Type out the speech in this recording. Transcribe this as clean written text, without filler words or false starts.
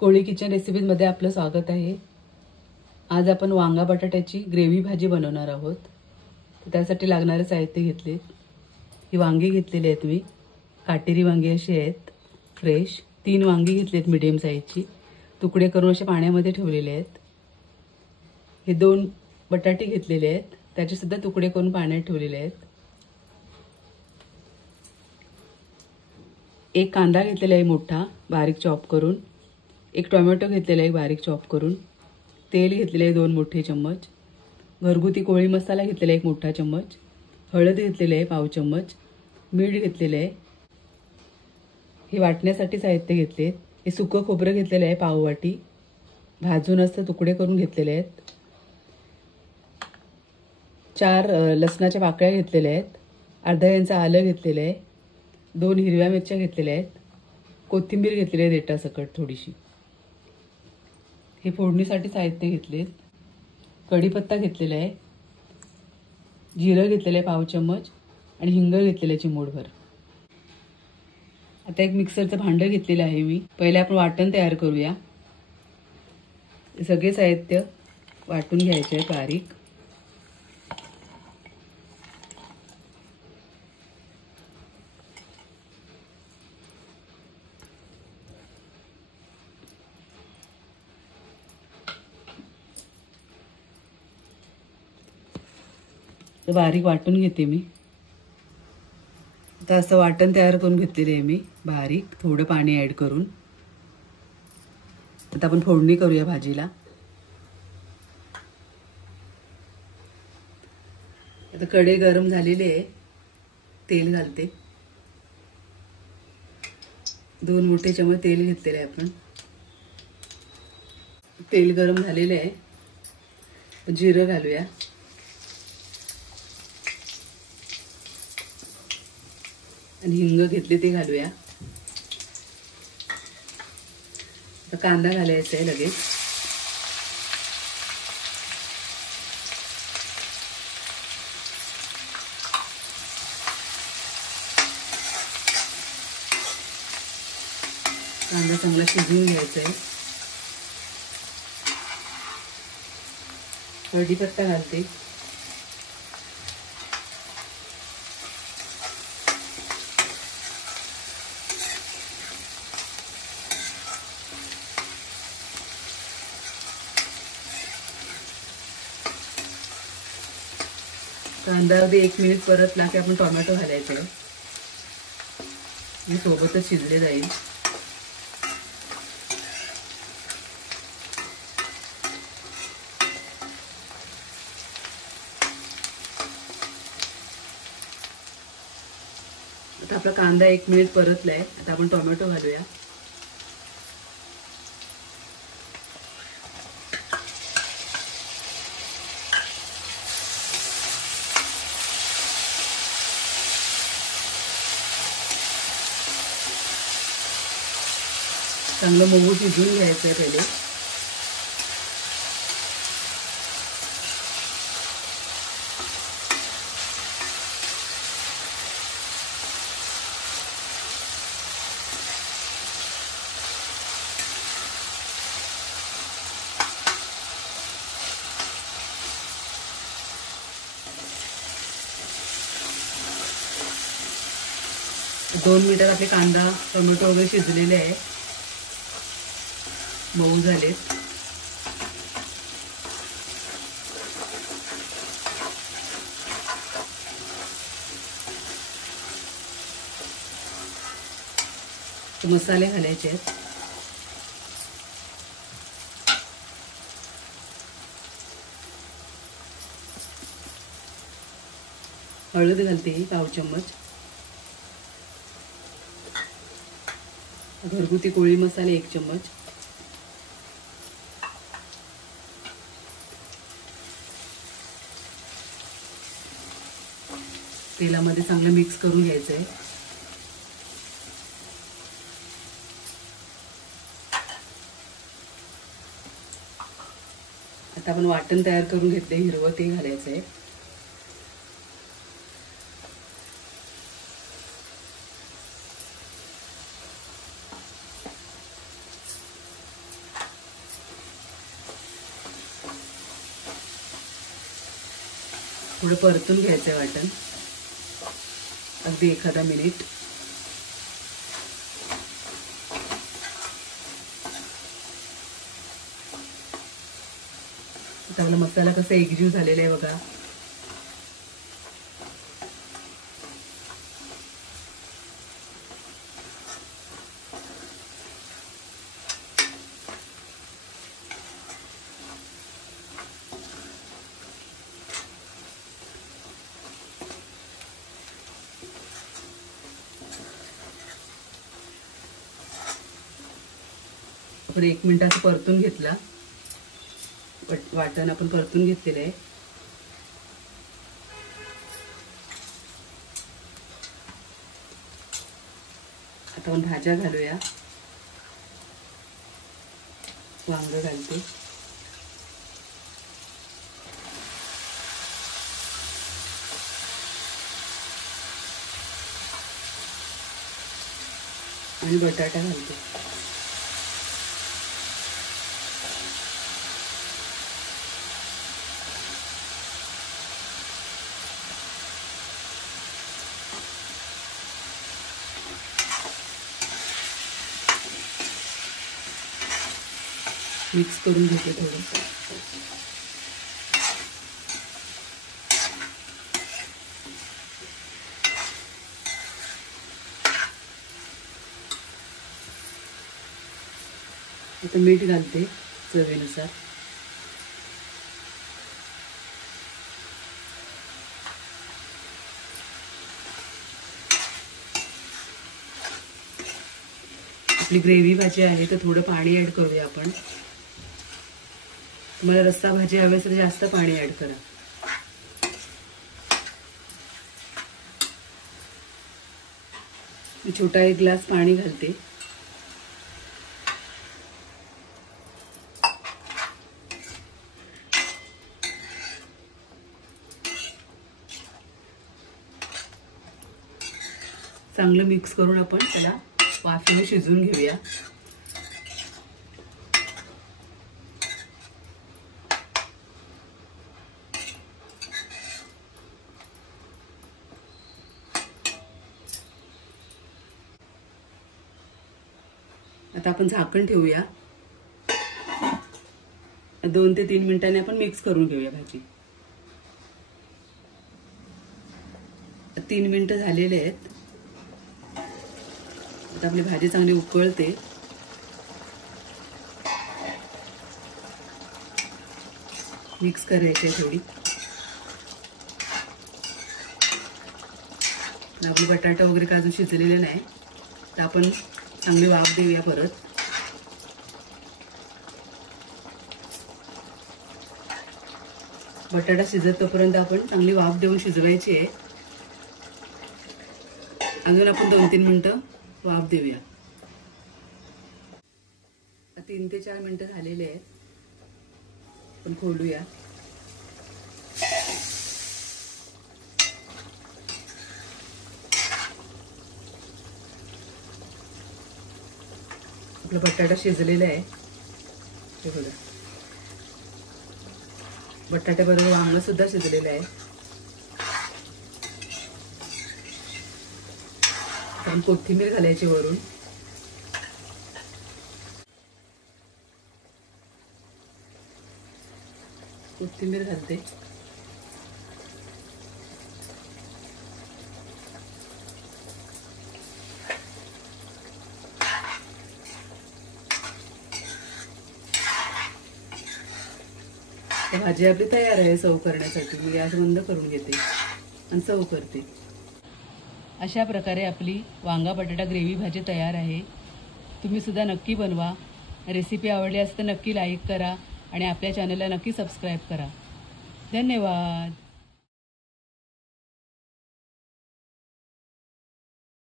कोळी kitchen रेसिपीजमध्ये आपलं स्वागत आहे। आज आपण वांगा बटाट्याची ग्रेव्ही भाजी बनवणार आहोत। त्यासाठी लागणारे साहित्य घेतले। ही वांगी घेतलेली आहेत मी, काटेरी वांगी अशी आहेत फ्रेश। 3 वांगी घेतलेत मीडियम साईजची, तुकडे करून असे पाण्यामध्ये ठेवलेले आहेत। हे 2 बटाटे घेतलेले आहेत, त्याचे सुद्धा तुकडे करून पाण्यात ठेवलेले आहेत। एक कांदा घेतलेला आहे मोठा बारीक चॉप करून, एक टोमॅटो घेतलेला आहे बारीक चॉप करून, तेल घेतलेले आहे 2 मोठे चम्मच, घरगुती कोळी मसाला घेतलेला आहे 1 मोठा चम्मच, हळद घेतलेली आहे पाव चम्मच, मीठ घेतलेले आहे। हे वाटण्यासाठी साहित्य घेतले। हे सुकं खोबरं घेतलेलं आहे पाव वाटी, भाजून असं तुकडे करून घेतलेले आहेत। 4 लसणाच्या पाकळ्या घेतलेल्या आहेत, अर्धा इंच आलं घेतलेलं आहे, 2 हिरव्या मिरच्या घेतलेल्या आहेत, कोथिंबीर घेतलेली आहे देठासकट थोडीशी। हे फोडणीसाठी साहित्य घेतले। कढीपत्ता घेतलेला आहे, जिरं घेतलेलं आहे पाव चम्मच आणि हिंग घेतलेलं आहे चिमूटभर। आता एक मिक्सरचं भांडं घेतलेलं आहे मी। पहिले आपण वाटण तयार करूया। सगळे साहित्य वाटून घ्यायचे आहे बारीक। बारीक वाटून घेते मी। आता असं वाटण तयार करून घेतलेले आहे मी बारीक, थोडं पाणी ऍड करून। आता आपण फोडणी करूया भाजीला। आता कढई गरम झालेली आहे, तेल घालते। 2 मोठे चमचे तेल घेतलेले आहे आपण। तेल गरम झालेले आहे, जिरं घालूया, आणि हिंग घेतले ते घालूया। आता कांदा घालायचा आहे लगेच। कांदा चांगला शिजवून घ्यायचा आहे। कढीपत्ता घालते, कांदा अगदी 1 मिनिट परतला की आपण टोमॅटो घालायचा आहे, हे सोबतच शिजले जाईल। आता आपला कांदा 1 मिनिट परतलाय, आता आपण टोमॅटो घालूया। चांगलं मऊ शिजवून घ्यायचं आहे पहिले। दोन मिनिटात आपले कांदा टोमॅटो वगैरे शिजलेले आहे, मऊ झाले। मसाले घालायचे आहेत। हळद घालते पाव चम्मच, घरगुती कोळी मसाले 1 चम्मच, तेलामध्ये चांगलं मिक्स करून घ्यायचं आहे। आता आपण वाटण तयार करून घेतले हिरवं, ते घालायचं आहे। थोडं परतून घ्यायचं आहे वाटण, अगदी एखादा मिनिट. आता आपला मसाला कसा एकजीव झालेला आहे बघा. आपण 1 मिनिटाचं परतून घेतला. वाटण आपण परतून घेतलेलं आहे. आता आपण भाज्या घालूया. वांग घालते. आणि बटाटा घालते. मिक्स करून घेते थोडं. आता मीठ घालते चवीनुसार. आपली ग्रेव्ही भाजी आहे तर थोडं पाणी ऍड करूया आपण. तुम्हाला रस्सा भाजी हवी असेल तर जास्त पाणी ऍड करा. मी छोटा 1 ग्लास पाणी घालते. चांगलं मिक्स करून आपण त्याला वाफेने शिजवून घेऊया. आता आपण झाकण ठेवूया. 2 ते 3 मिनिटांनी आपण मिक्स करून घेऊया भाजी. 3 मिनिटं झालेले आहेत. आता आपली भाजी चांगली उकळते. मिक्स करायची थोडी. आपली बटाटा वगैरे काजू शिजलेले नाही तर आपण चांगली वाफ देऊया परत. बटाटा शिजत तोपर्यंत आपण चांगली वाफ देऊन शिजवायची आहे. अजून आपण 2-3 मिनिटं वाफ देऊया. 3 ते 4 मिनिटं झालेले आहेत. आपण खोलूया. आपला बटाटा शिजलेला आहे. हे बघा, बटाट्याबरोबर वांग सुद्धा शिजलेलं आहे. आपण कोथिंबीर घालायची वरून. कोथिंबीर घालते. भाजी आपली तयार आहे सर्व करण्यासाठी. मी गॅस बंद करून घेते आणि सर्व करते. अशा प्रकारे आपली वांगा बटाटा ग्रेव्ही भाजी तयार आहे. तुम्ही सुद्धा नक्की बनवा. रेसिपी आवडली असेल तर नक्की लाईक करा आणि आपल्या चॅनलला नक्की सबस्क्राईब करा. धन्यवाद.